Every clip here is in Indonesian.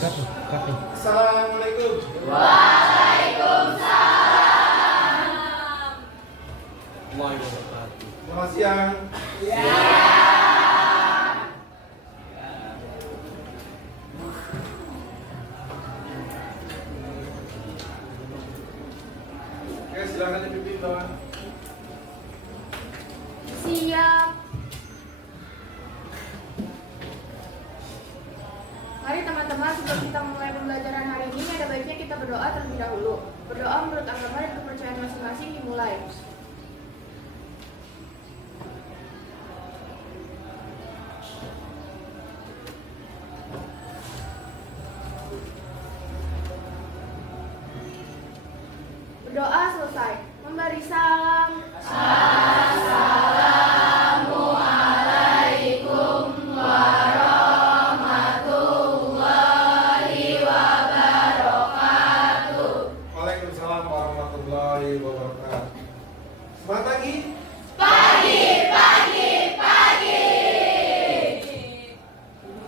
Assalamualaikum. Waalaikumsalam. Selamat siang. Oke, silakan dipimpin bawah. Siap. Mari teman-teman, sebelum kita mulai pembelajaran hari ini, ada baiknya kita berdoa terlebih dahulu. Berdoa menurut agama dan kepercayaan masing-masing dimulai. Berdoa selesai. Memberi salam. Waalaikumsalam warahmatullahi wabarakatuh. Selamat pagi.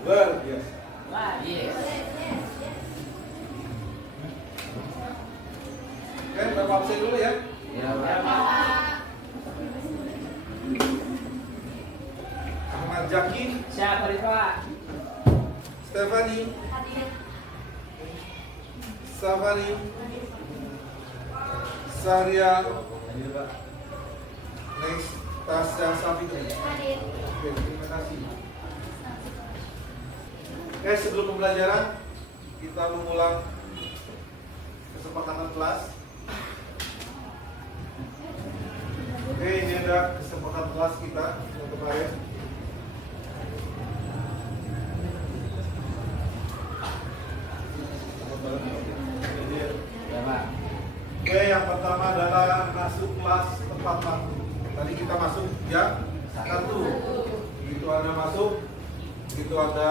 Luar biasa. Oke, Bapak absen dulu ya. Ahmad Jaki, Siapa nih Pak? Stefani, Safari, Saria, next Tasya Safitri. Oke, terima kasih. Oke, sebelum pembelajaran kita mengulang kesepakatan kelas. Oke, ini ada kesepakatan kelas kita untuk kemarin. Ya Pak. Oke, yang pertama adalah masuk kelas tepat waktu. Tadi kita masuk jam 1. Begitu Anda masuk, begitu ada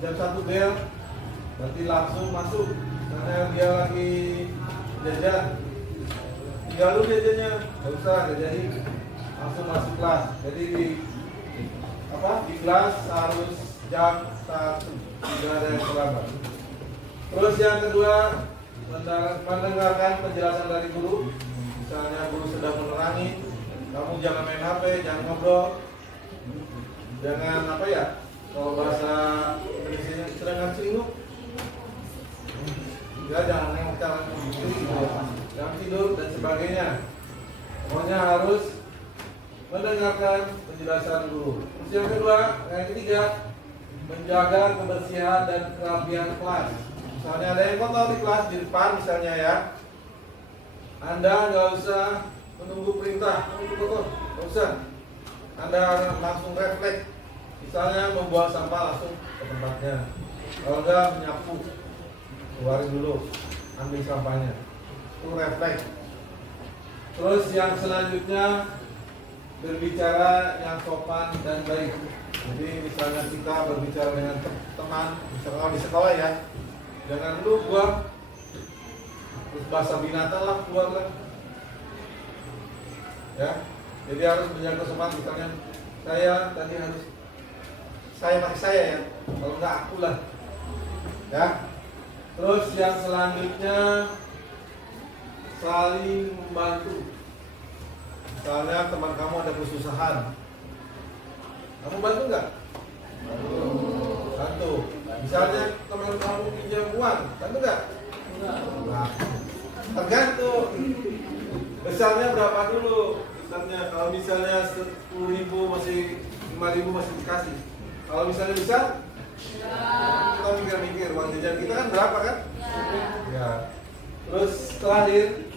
jam 1 bel, berarti langsung masuk. Karena dia lagi jajan. Tinggal lu jajannya, nggak usah jajanin. Langsung masuk kelas. Jadi di kelas harus jam 1. Tidak ada yang terlambat. Terus yang kedua, mendengarkan penjelasan dari guru. Misalnya guru sedang menerangi, kamu jangan main HP, jangan ngobrol, jangan kalau bahasa Indonesia sedangkan selingkuh, ya jangan nengok jalan jangan tidur dan sebagainya. Pokoknya harus mendengarkan penjelasan guru. Terus yang kedua, yang ketiga, menjaga kebersihan dan kerapian kelas. Misalnya ada yang kotor di kelas di depan misalnya ya, Anda nggak usah menunggu perintah untuk kotor, nggak usah. Anda langsung refleks. Misalnya membuang sampah langsung ke tempatnya. Kalau nggak menyapu, keluarin dulu, ambil sampahnya. Itu refleks. Terus yang selanjutnya berbicara yang sopan dan baik. Jadi misalnya kita berbicara dengan teman, misalnya di sekolah ya. Jangan lu buang terus bahasa binatang lah keluar lah ya. Jadi harus menjaga sopan. Misalnya saya tadi harus pakai saya ya, kalau enggak aku lah ya. Terus yang selanjutnya saling membantu. Misalnya teman kamu ada kesusahan, kamu bantu nggak? Bantu. Misalnya teman kamu pinjam uang, bantu nggak? Nah, tergantung besarnya berapa dulu. Misalnya kalau misalnya 10.000 masih 5.000 masih dikasih. Kalau misalnya besar, kita mikir-mikir uang jajan kita kan berapa kan? Ya. Terus terakhir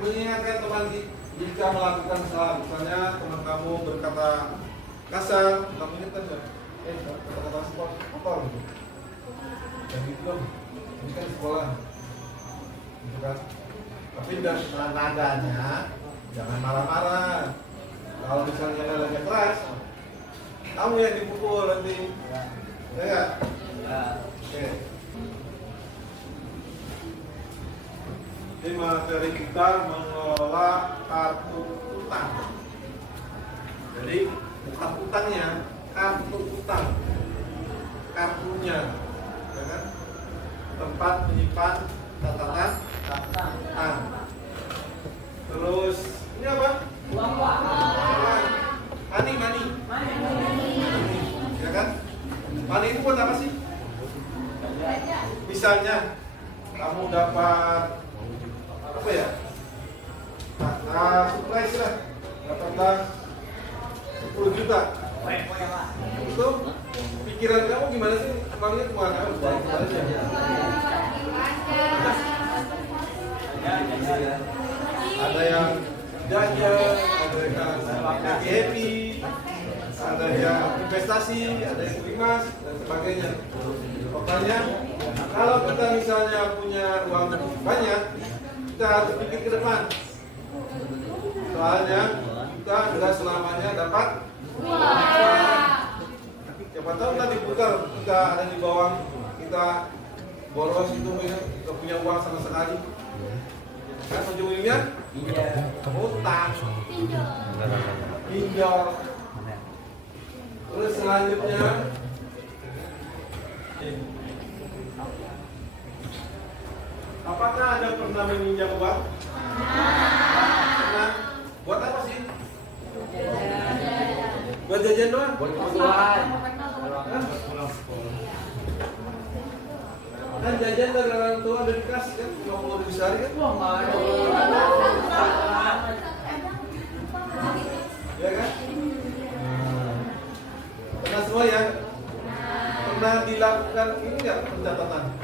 mengingatkan teman jika melakukan salah. Misalnya teman kamu berkata kasar, kamu ingatkan nggak? Kata-kata kotor gitu. Yang gitu dong. Ini kan sekolah, gitu kan. Tapi dengan nadanya jangan marah-marah. Kalau misalnya nadanya keras, kamu yang dipukul nanti. Ya nggak? Oke. Ini materi kita mengelola kartu utang. Jadi bukan utangnya, kartu utang. K kartunya, ya kan? Tempat menyimpan catatan. Terus ini apa? Uang. Money. Ya kan? Money itu buat apa sih? Misalnya kamu dapat apa ya? Surprise lah, dapatlah 10 juta. Itu pikiran kamu gimana sih? Uangnya kemana? Ada yang jajan, ada yang happy, ada yang investasi, ada yang emas dan sebagainya. Pokoknya kalau kita misalnya punya uang banyak, kita harus pikir ke depan. Soalnya kita nggak selamanya dapat uang. Siapa tahu nanti putar kita ada di bawah, kita boros itu nggak punya uang sama sekali. Kan ujung-ujungnya utang, pinjol. Terus selanjutnya apakah ada pernah meminjam uang? Pernah. Buat apa sih? Buat jajan doang? Buat kebutuhan. Kan jajan dari orang tua udah dikasih kan, 50 besar kan? Ya kan? Pernah semua ya? Pernah dilakukan ini nggak pencatatan?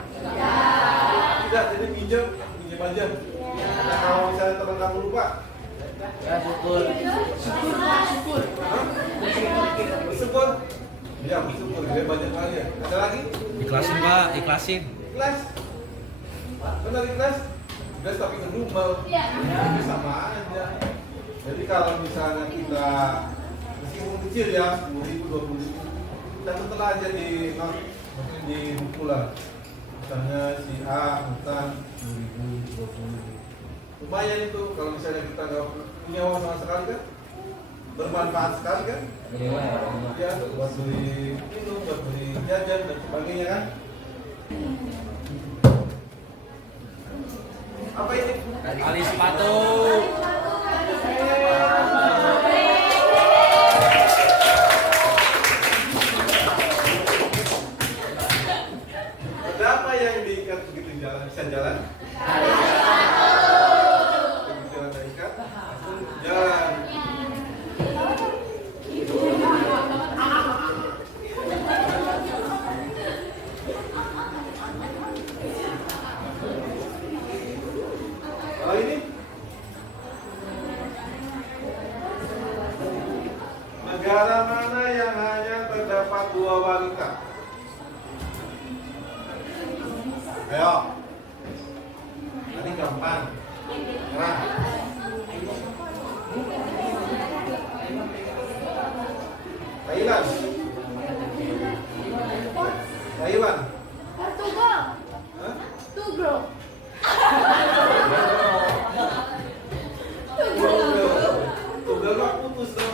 Tidak, jadi pinjam aja. Nah, kalau misalnya teman kamu lupa, Ya syukur. syukur. Ya, bersyukur. Dia banyak kali ya. Ada lagi? Ikhlasin Pak, ikhlasin. Ikhlas. Benar ikhlas? Ikhlas tapi ngedumel. Itu sama aja. Jadi kalau misalnya kita meskipun kecil ya, 10.000, 20.000, kita setel aja di buku lah. Misalnya si A utang 10.000, 20.000. Lumayan itu kalau misalnya kita nggak punya uang sama sekali kan, bermanfaat sekali kan? Ya, buat beli minum, buat beli jajan dan sebagainya kan? Apa ini? Tali sepatu. Ada apa yang diikat begitu jalan bisa jalan? Begitu ada ikat, langsung jalan. Kalau ini negara mana yang hanya terdapat 2 wanita? Ayo. Ini gampang. Nah. Thailand. Taiwan. Portugal. Hah? Tugro. Tunggal mah putus dong.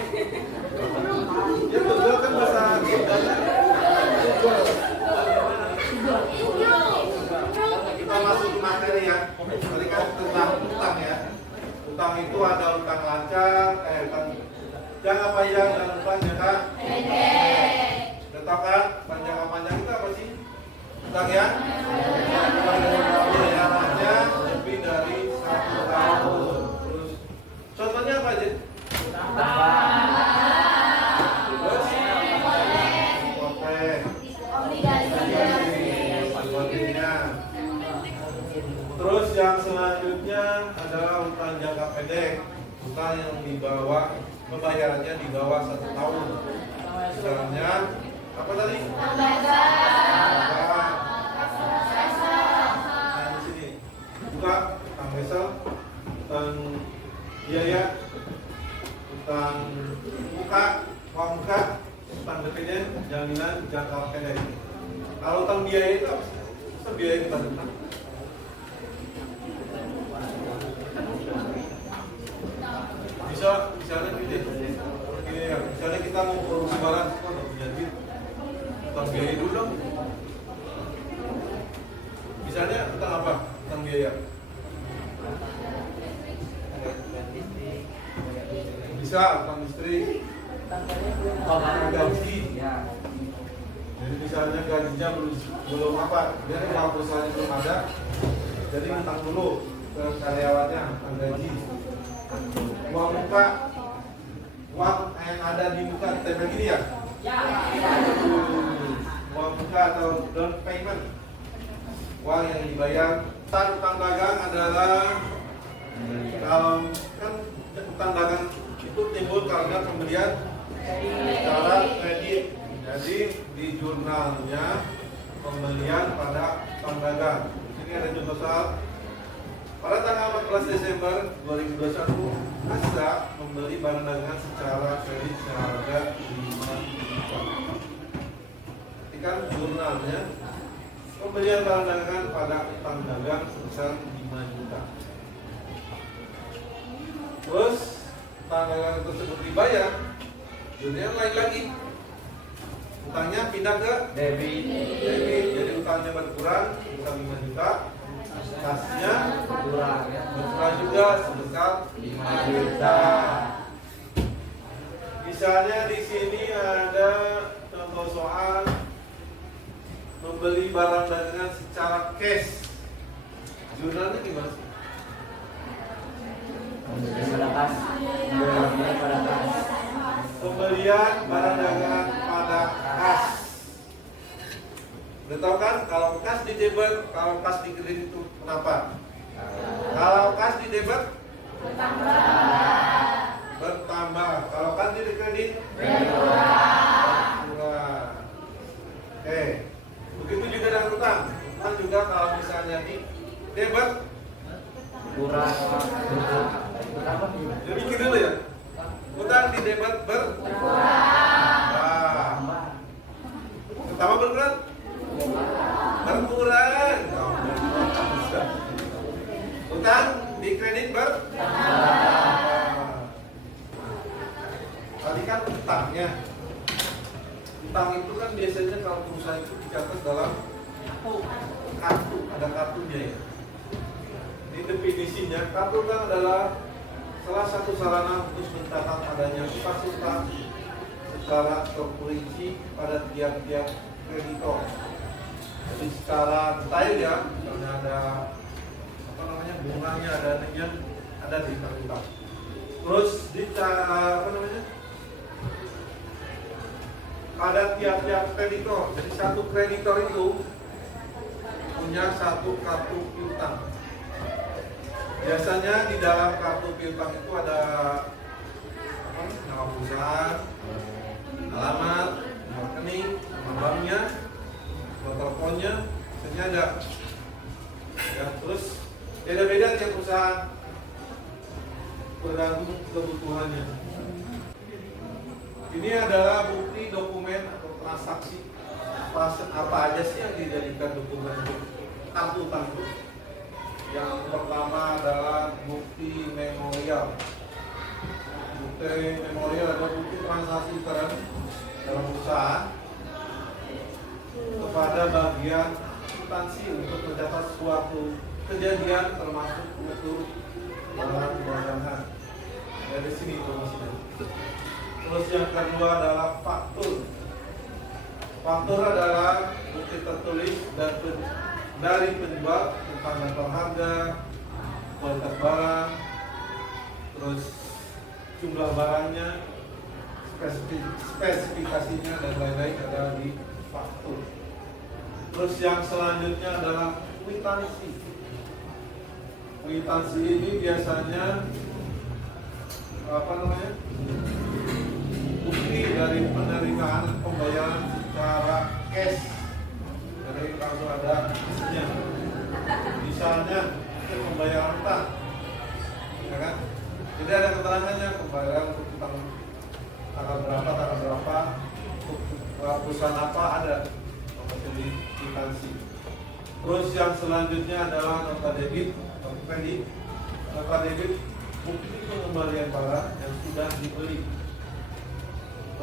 Ya tunggal kan bahasa Sundanya. Kita masuk ke materi ya. Tadi kan tentang utang ya. Utang itu ada utang lancar, utang jangka panjang dan utang jangka pendek. Tahu kan jangka panjang itu apa sih? Utang ya? Pembayarannya lebih dari 1 tahun. Terus contohnya apa aja? Terus hipotek, sebagainya. Terus yang selanjutnya adalah utang jangka pendek, utang yang di bawah pembayarannya di bawah 1 tahun. Misalnya apa tadi? Nah, di sini juga utang wesel, utang biaya, utang muka, uang muka, utang BPJS, jaminan jangka pendek. Kalau utang biaya itu apa sih? Masa biaya kita utang? Misalnya gini ya, misalnya kita mau produksi barang, kita nggak punya duit. Utang biaya dulu dong. Misalnya utang apa? Utang biaya. Bisa utang listrik, utang gaji. Jadi misalnya gajinya belum apa, jadi kalau perusahaannya belum ada, jadi utang dulu ke karyawannya, utang gaji. Uang muka, uang yang ada di muka tembak ini ya? Uang muka atau down payment, uang yang dibayar. Utang dagang adalah kalau kan utang dagang itu timbul karena pembelian secara kredit. Jadi di jurnalnya pembelian pada utang dagang. Ini ada contoh saat pada tanggal 14 Desember 2021 Asda membeli barang dagangan secara kredit seharga 5 juta. Ketika jurnalnya pembelian barang dagangan pada utang dagang sebesar 5 juta. Terus utang dagangan tersebut dibayar, jurnalnya lain lagi. Utangnya pindah ke Debit. jadi utangnya berkurang, utang 5 juta. Kasnya Kurang ya. berkurang juga sebesar 5 juta. Misalnya di sini ada contoh soal membeli barang dagangan secara cash. Jurnalnya gimana sih? Pembelian pada kas. Pembelian pada kas. Pembelian barang dagangan pada kas. Udah tahu kan kalau kas di debit, kalau kas di kredit itu kenapa? Kalau kas di debit bertambah. Kalau kas di kredit berkurang. Begitu juga dengan utang. Utang juga kalau misalnya di debit Kurang. jadi mikir dulu ya. Utang di debit berkurang. Pertama berkurang? Berkurang. Utang di kredit bertambah. Tadi kan utangnya. Utang itu kan biasanya kalau perusahaan itu dicatat dalam kartu, ada kartunya ya. Ini definisinya, kartu kan adalah salah satu sarana untuk mencatat adanya fasilitas secara terperinci pada tiap-tiap kreditor. Jadi secara detail ya, misalnya ada apa namanya bunganya, ada adanya, ada di utang. Terus di apa namanya? Pada tiap-tiap kreditor. Jadi satu kreditor itu punya satu kartu piutang. Biasanya di dalam kartu piutang itu ada apa, nama perusahaan, alamat, nomor rekening, nama banknya, nomor teleponnya, biasanya ada. Ya, terus beda-beda tiap perusahaan tergantung kebutuhannya. Ini adalah bukti dokumen atau transaksi apa aja sih yang dijadikan dokumen kartu utang itu. Yang pertama adalah bukti memorial. Bukti memorial adalah bukti transaksi dalam usaha kepada bagian akuntansi untuk mencatat suatu kejadian termasuk untuk barang dagangan. Dari sini informasinya. Terus yang kedua adalah faktur. Faktur adalah bukti tertulis dari penjual tentang level harga, kualitas barang, terus jumlah barangnya, spesifikasinya dan lain-lain ada di faktur. Terus yang selanjutnya adalah kwitansi. Kwitansi ini biasanya apa namanya? Bukti dari penerimaan pembayaran secara cash. Jadi langsung ada isinya. Misalnya itu pembayaran utang, ya kan? Jadi ada keterangannya pembayaran utang tanggal berapa, untuk perusahaan apa ada nomor di kwitansi. Terus yang selanjutnya adalah nota debit atau kredit. Nota debit bukti pengembalian barang yang sudah dibeli.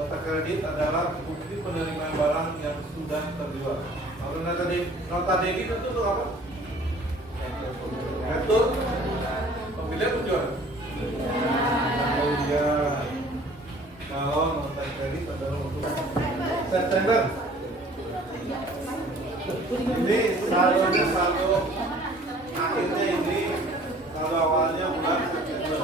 nota kredit adalah bukti penerimaan barang yang sudah terjual. Lalu nota debit itu untuk apa? Retur pembelian penjualan. Oh iya. Kalau nota kredit adalah untuk September. Ini saldonya saldo akhirnya ini saldo awalnya bulan September.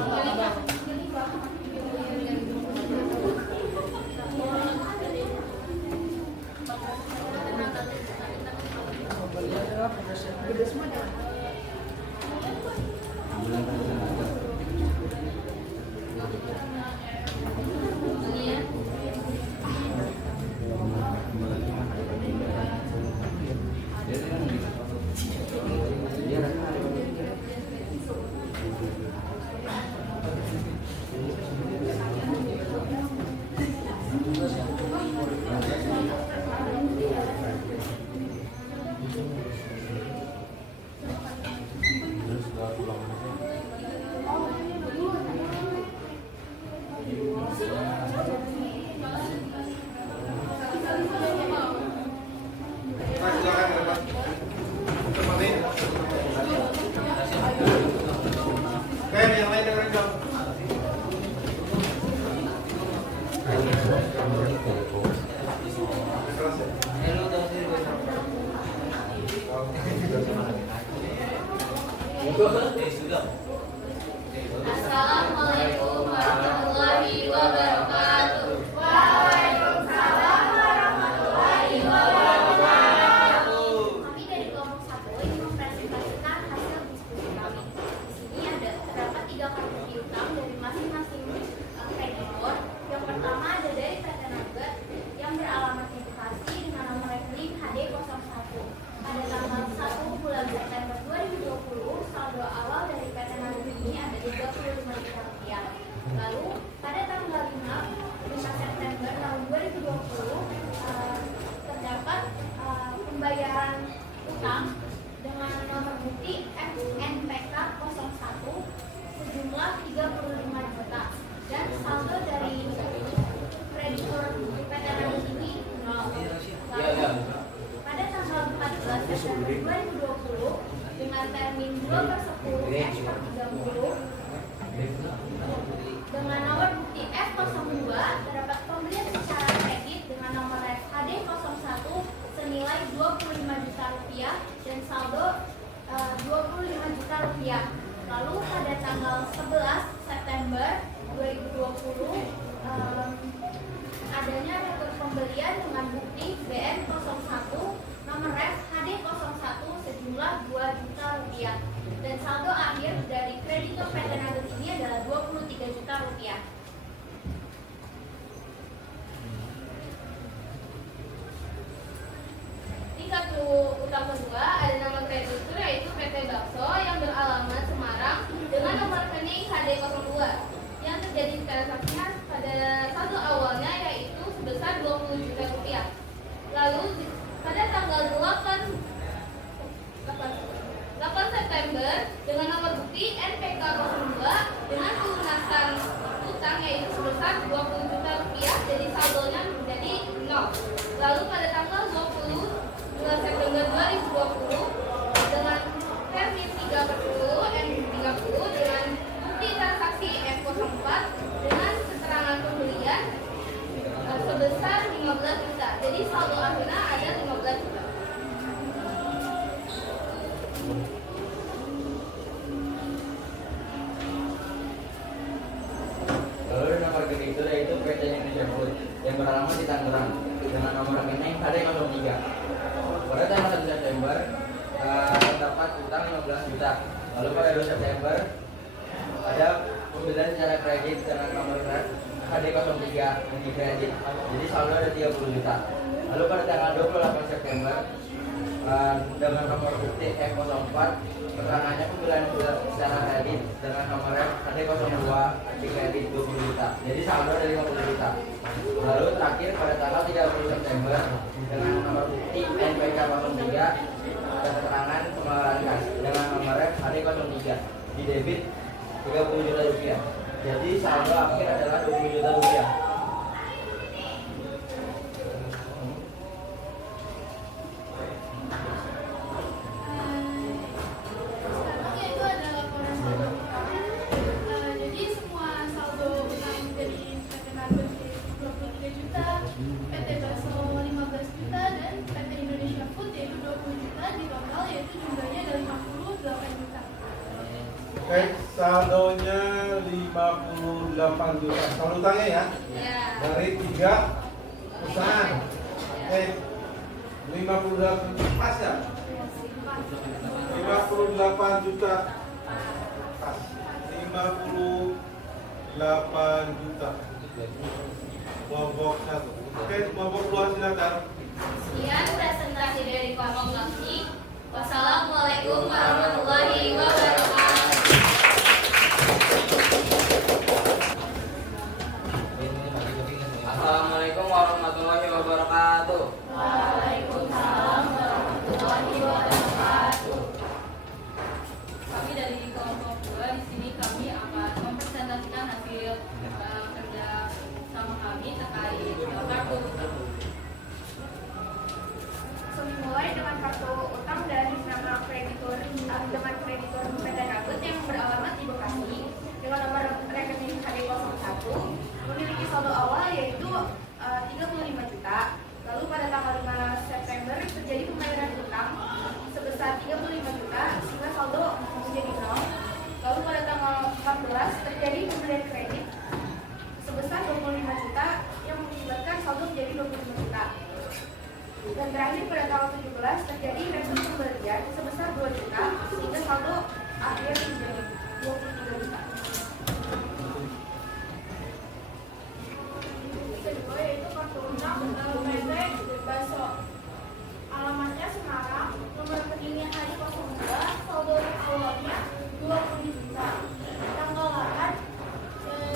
Assalamualaikum warahmatullahi wabarakatuh. Waalaikumsalam warahmatullahi wabarakatuh. Kami dari kelompok 1 ingin mempresentasikan hasil diskusi kami. Di sini terdapat 3 kartu piutang dari masing-masing kreditor. Yang pertama ada dari PT Nugget yang beralamat di Bekasi dengan nomor rekening HD01. Pada tanggal 1 bulan September 2020, saldo awal dari PT Nugget ini ada 35 juta rupiah. Lalu pada tanggal 5 September tahun 2020 terdapat pembayaran utang dengan nomor bukti NPK 01 sejumlah 35 juta dan saldo dari kreditor PT Nugget ini 0. Lalu pada tanggal 14 September 2020 dengan termin 2/10/30 dengan nomor bukti F02 terdapat pembelian secara kredit dengan nomor HD01 senilai 25 juta rupiah dan saldo 25 juta rupiah. Lalu pada tanggal 11 September 2020 adanya rekor pembelian dengan bukti BN01 nomor ref HD01 sejumlah 2 juta rupiah dan saldo akhir dari kreditor PT Nugget ini adalah 23 juta rupiah. Di kartu utang kedua ada nama kreditur yaitu PT Bakso yang beralamat Semarang dengan nomor rekening HD02 yang terjadi transaksinya pada saldo awalnya yaitu sebesar 20 juta rupiah. Lalu pada tanggal 8 September dengan nomor bukti NPK 02 dengan pelunasan utang yaitu sebesar 20 juta rupiah, jadi saldonya menjadi 0. Lalu pada tanggal 20 September 2020 dengan termin 30/N30 dengan bukti transaksi F04 dengan keterangan pembelian sebesar 15 juta. Jadi saldo akhirnya ada 15 juta. Lalu nomor kreditur yaitu PT Indonesia Food yang beralamat di Tangerang dengan nomor rekening HD03. Pada tanggal 1 September terdapat utang 15 juta. Lalu pada 2 September ada pembelian secara kredit dengan nomor HD03 yang dikredit. Jadi saldo ada 30 juta. Lalu pada tanggal 28 September dengan nomor bukti F04 keterangannya pembelian secara kredit dengan nomor HD02 dikredit 20 juta. Jadi saldo ada 50 juta. Lalu terakhir pada tanggal 30 September dengan nomor bukti NPK 03 ada keterangan pengeluaran kas dengan nomor HD03 di debit 30 juta rupiah. Jadi saldo akhir adalah 20 juta rupiah. Oke, saldonya 58 juta. Saldo utangnya ya? Ya. Dari 3 perusahaan. Oke, 58 pas ya? 58 juta. Pas. 58 juta. Kelompok 1. Oke, kelompok 2 silakan. Sekian presentasi dari kelompok kami. Wassalamualaikum warahmatullahi wabarakatuh. Assalamualaikum warahmatullahi wabarakatuh. Waalaikumsalam warahmatullahi wabarakatuh. Kami dari kelompok 2 di sini kami akan mempresentasikan hasil kerja sama kami terkait kartu utang. Dimulai dengan kartu utang dari nama kreditur dengan kreditur PT Nugget yang beralamat di Bekasi dengan nomor rekening HD01 memiliki saldo awal yaitu 35 juta. Lalu pada tanggal 5 September terjadi pembayaran utang sebesar 35 juta sehingga saldo menjadi 0. Lalu pada tanggal 14 terjadi pembelian kredit sebesar 25 juta yang mengakibatkan saldo menjadi 25 juta. Dan terakhir pada tanggal 17 terjadi resume pembelian sebesar 2 juta sehingga saldo akhir menjadi 23 juta. Kedua yaitu kartu utang PT Baso. Alamatnya Semarang, nomor rekeningnya HD02, saldo awalnya 20 juta. Tanggal 8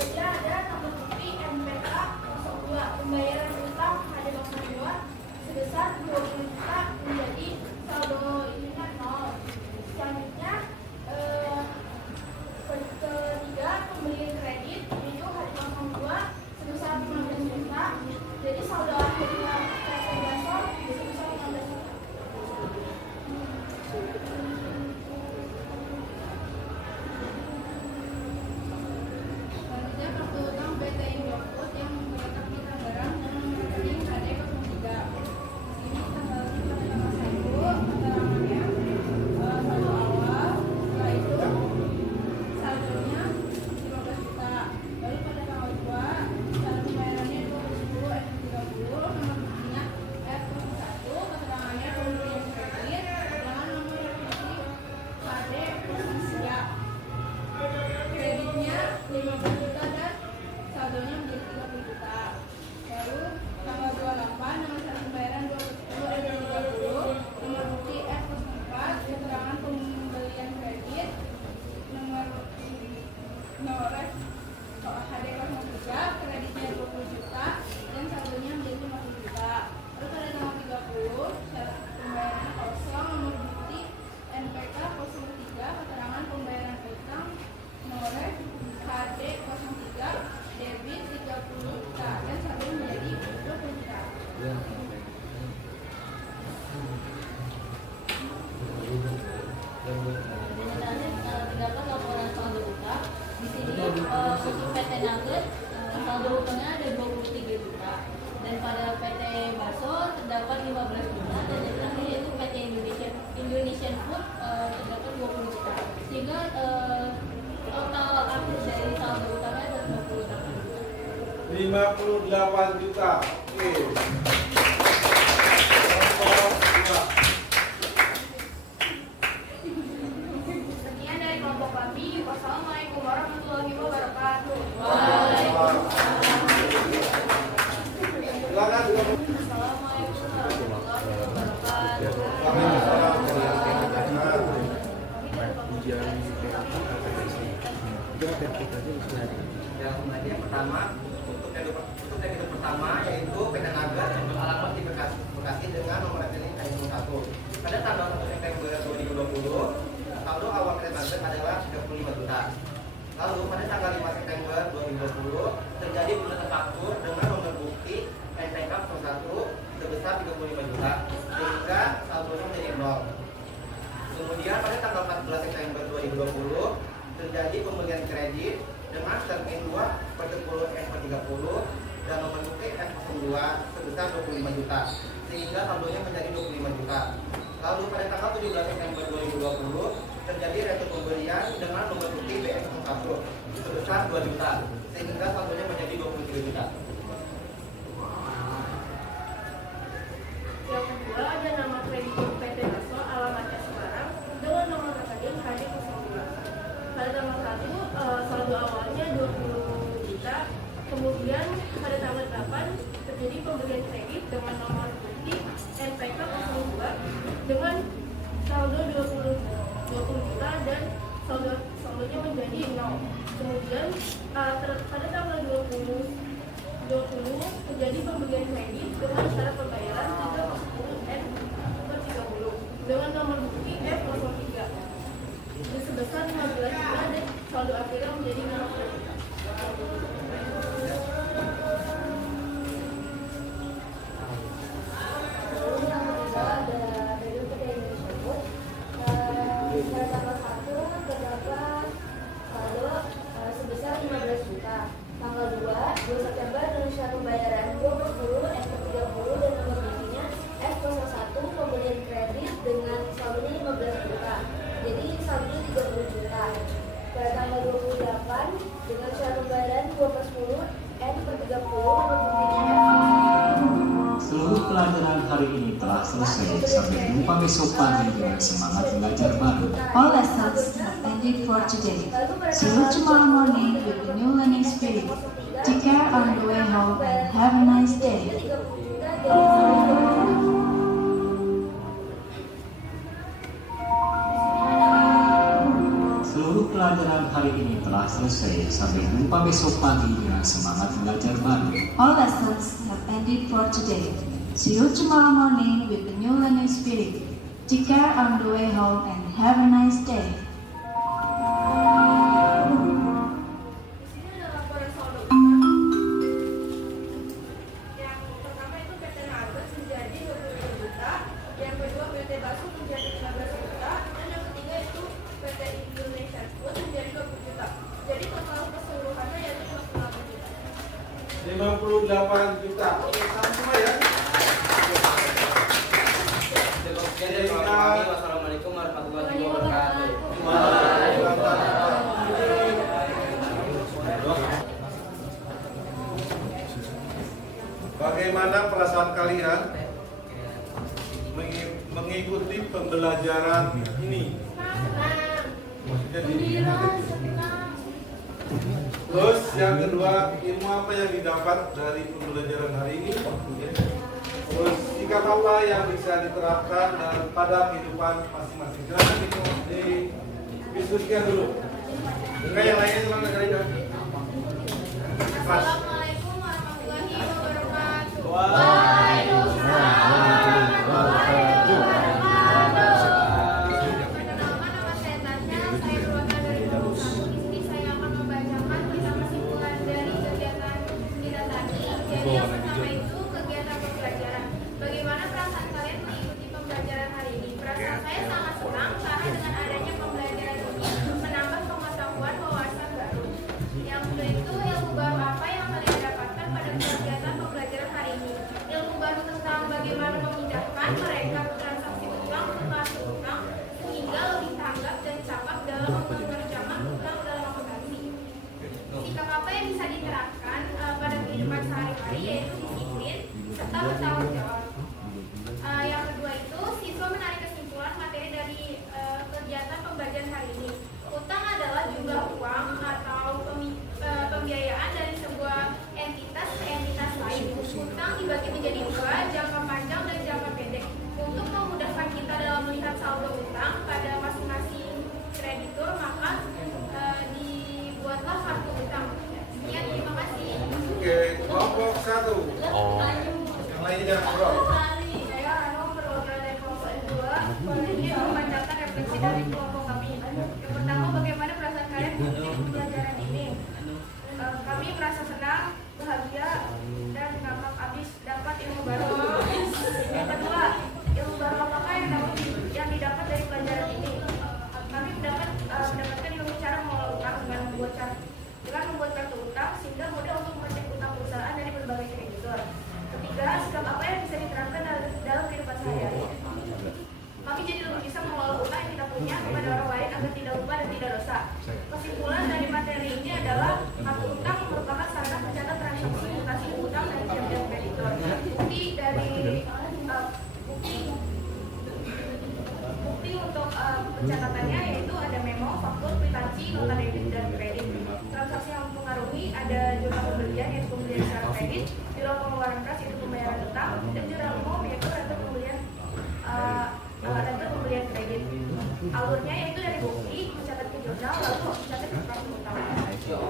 dia ada nomor bukti MPK 02 pembayaran utang HD02 sebesar 20 juta menjadi saldo ininya 0. Selanjutnya ketiga pembelian kredit yaitu HD02 sebesar 15 juta jadi saldo akhirnya PT Baso sebesar 15 juta. Selanjutnya kartu utang PT Indofood yang terletak di Tangerang dengan nomor rekening HD03. Di sini tanggal 1 keterangannya saldo awal, setelah itu saldonya 15 juta. Lalu pada tanggal 2 cara pembayarannya 2010 F30 nomor buktinya F01 keterangannya pembelian kredit dengan nomor rekening HD03. Kreditnya 15 juta dan saldonya menjadi 30 juta. Lalu tanggal 28 nomor syarat pembayaran 2010 F30 nomor bukti F04 keterangan pembelian kredit nomor Noref HD03 kreditnya 20 juta dan saldonya menjadi 50 juta. Lalu pada tanggal 30 syarat pembayaran kosong nomor bukti NPK 03 keterangan pembayaran utang Noref HD03 debit 30 juta dan saldo menjadi 20 juta. Terdapat laporan saldo utang. Di sini untuk PT Nugget saldo utangnya ada 23 juta dan pada PT Baso terdapat 15 juta dan yang terakhir yaitu PT Indonesian Food terdapat 20 juta sehingga total akhir dari saldo utangnya adalah 58 juta. Oke. Kelompok 2. Sekian dari kelompok kami. Wassalamualaikum warahmatullahi wabarakatuh. Silakan. Assalamualaikum warahmatullahi wabarakatuh. Yang pertama untuk kredit pertama yaitu PT Nugget yang beralamat di Bekasi dengan nomor rekening HD01. Pada tanggal 1 September 2020 saldo awal PT Nugget adalah 35 juta. Lalu pada tanggal 5 September 2020 terjadi pembuatan faktur dengan nomor bukti NPK 01 sebesar 35 juta sehingga saldonya menjadi 0. Kemudian pada tanggal 14 September 2020 terjadi pembelian kredit dengan rekening 2 per 10 F30 dan nomor bukti F02 sebesar 25 juta sehingga saldonya menjadi 25 juta. Lalu pada tanggal 17 September 2020 terjadi retur pembelian dengan nomor bukti BX01 sebesar 2 juta sehingga saldonya menjadi 23 juta. Yang kedua ada nama kreditur PT Daso alamatnya Semarang dengan nomor rekening HD02. Pada tanggal 1 saldo awalnya 20 juta, kemudian pada tanggal 8 terjadi pembelian kredit dengan nomor bukti NPK 02 dengan saldo 20 juta dan saldonya menjadi 0. Kemudian pada tanggal 20 terjadi pembelian kredit dengan syarat pembayaran 3/10 dengan nomor bukti F03 sebesar 15 juta dan saldo akhirnya menjadi 0. Sebesar 15 juta. Tanggal 2 September dengan syarat pembayaran 2/10 F30 dan nomor buktinya F01 pembelian kredit dengan saldonya 15 juta. Jadi saldonya 30 juta. Pada tanggal 28 dengan syarat pembayaran 2/10 F30 nomor buktinya Seluruh pelajaran hari ini telah selesai. Sampai jumpa besok pagi dengan semangat belajar baru. All lessons have ended for today. See you tomorrow morning with the new learning spirit. Take care on the way home and have a nice day. Seluruh pelajaran hari ini telah selesai. Sampai jumpa besok pagi dengan semangat belajar baru. All lessons have ended for today. See you tomorrow morning with the new learning spirit. Take care on the way home and have a nice day. Di sini ada laporan saldo utang. Yang pertama itu PT Nagas menjadi 22 juta, yang kedua PT Basu menjadi 15 juta, dan yang ketiga itu PT Indonesia Food menjadi 20 juta. Jadi total keseluruhannya yaitu 58 juta. 58 juta. Oke, sama semua ya. Wassalamualaikum warahmatullahi wabarakatuh. Bagaimana perasaan kalian mengikuti pembelajaran ini? Maksudnya Terus yang kedua, ilmu apa yang didapat dari pembelajaran hari ini? Terus sikap apa yang bisa diterapkan dan pada kehidupan masing-masing? Silakan didiskusikan dulu. Enggak, yang lainnya silakan dengerin. Mas. Assalamualaikum warahmatullahi wabarakatuh. Perkenalkan, nama saya Tanya. Saya perwakilan dari kelompok 1. Di sini saya akan membacakan tentang kesimpulan dari kegiatan kita tadi. Jadi yang pertama itu kegiatan pembelajaran. Bagaimana perasaan kalian mengikuti pembelajaran hari ini? Perasaan saya sangat senang karena dengan adanya pembelajaran ini menambah pengetahuan wawasan baru. Yang kedua itu ilmu baru apa yang kalian dapatkan pada kegiatan pembelajaran hari ini? Ilmu baru tentang bagaimana memindahkan mereka transaksi utang ke kartu utang sehingga lebih tanggap dan cakap dalam menerjemah utang dalam aplikasi. Sikap apa yang bisa diterapkan pada kehidupan sehari-hari yaitu disiplin serta bertanggung jawab. Yang kedua itu siswa menarik kesimpulan materi dari kegiatan pembelajaran hari ini. Utang adalah jumlah uang atau pembiayaan dari sebuah entitas ke entitas lain. Utang dibagi menjadi dua, jangka panjang dan jangka pendek. Untuk memudahkan kita dalam melihat saldo utang pada masing-masing kreditur, maka dibuatlah kartu utang. Sekian, terima kasih. Oke, kelompok 1. Yang lainnya, bro. Saya Anu perwakilan dari kelompok N2. Ini membacakan refleksi dari kelompok kami. Yang pertama, bagaimana perasaan kalian mengikuti pembelajaran ini? Kami merasa senang, bahagia, dan ngakak habis dapat ilmu baru. Yang kedua, ilmu baru apakah yang didapat dari pelajaran ini? Kami mendapatkan ilmu cara mengelola utang dengan membuat kartu utang sehingga mudah untuk mengecek utang perusahaan dari berbagai kreditur. Ketiga, sikap apa yang bisa diterapkan dalam kehidupan sehari-hari? Kami jadi lebih bisa mengelola utang yang kita punya kepada pencatatannya yaitu ada memo, faktur, kwitansi, nota debit, dan kredit. Transaksi yang mempengaruhi ada jurnal pembelian yaitu pembelian secara kredit, jurnal pengeluaran kas yaitu pembayaran utang, dan jurnal umum yaitu renta pembelian kredit. Alurnya yaitu dari bukti mencatat ke jurnal lalu mencatat ke kartu utang.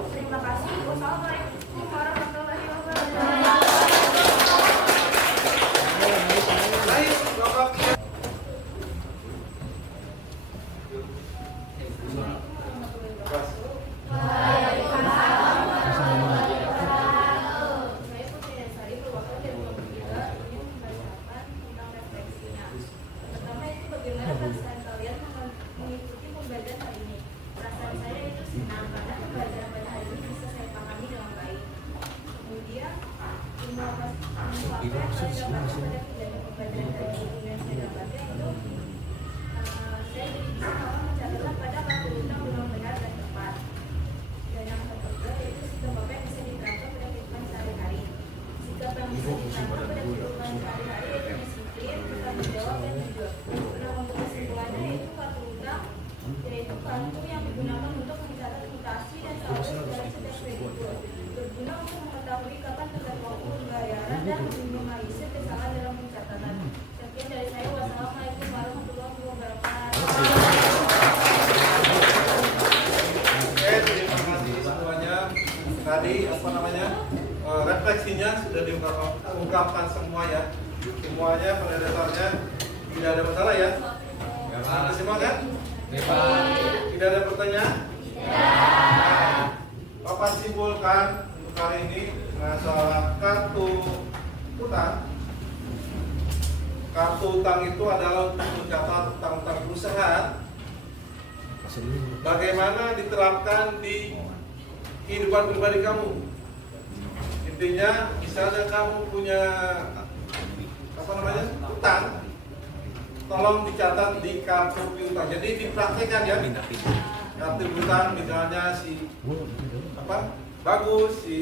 Terima kasih. Wassalamualaikum warahmatullahi wabarakatuh. Baik, Bapak. Saya Putri Desari perwakilan dari kelompok 3 ingin membacakan tentang refleksinya. Pertama itu bagaimana perasaan kalian mengikuti pembelajaran hari ini. Perasaan saya itu senang karena pembelajaran pada hari ini bisa saya pahami dengan baik. Kemudian ilmu apa yang kalian dapatkan pada kejadian pembelajaran dari buku yang saya dapatkan itu saya jadi bisa mencatatkan pada kartu utang dengan benar dan tepat. Dan yang ketiga yaitu sikap apa yang bisa diterapkan pada kehidupan sehari-hari. Sikap yang bisa diterapkan pada kehidupan sehari-hari yaitu disiplin, bertanggung jawab, dan jujur. Nah, untuk kesimpulannya yaitu kartu utang yaitu kartu yang digunakan untuk mencatat mutasi dan saldo dari setiap kreditur. Berguna untuk mengetahui kapan tenggat waktu pembayaran dan meminimalisir kesalahan dalam pencatatan. Sekian dari saya. Wassalamualaikum warahmatullahi wabarakatuh. Oke, terima kasih semuanya. Tadi refleksinya sudah diungkapkan semua ya. Semuanya pada dasarnya tidak ada masalah ya. Ada semua kan? Tidak ada pertanyaan? Tidak. Bapak simpulkan untuk hari ini masalah kartu utang. Kartu utang itu adalah untuk mencatat utang-utang perusahaan. Bagaimana diterapkan di kehidupan pribadi kamu? Intinya, misalnya kamu punya utang, tolong dicatat di kartu piutang. Jadi dipraktekkan ya. Kartu utang misalnya si Bagus, si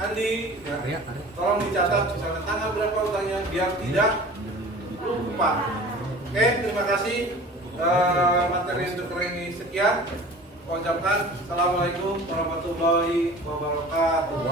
Andi, ya. Tolong dicatat misalnya tanggal berapa utangnya biar tidak lupa. Oke, terima kasih. Materi untuk hari ini sekian. Ucapkan Assalamualaikum warahmatullahi wabarakatuh.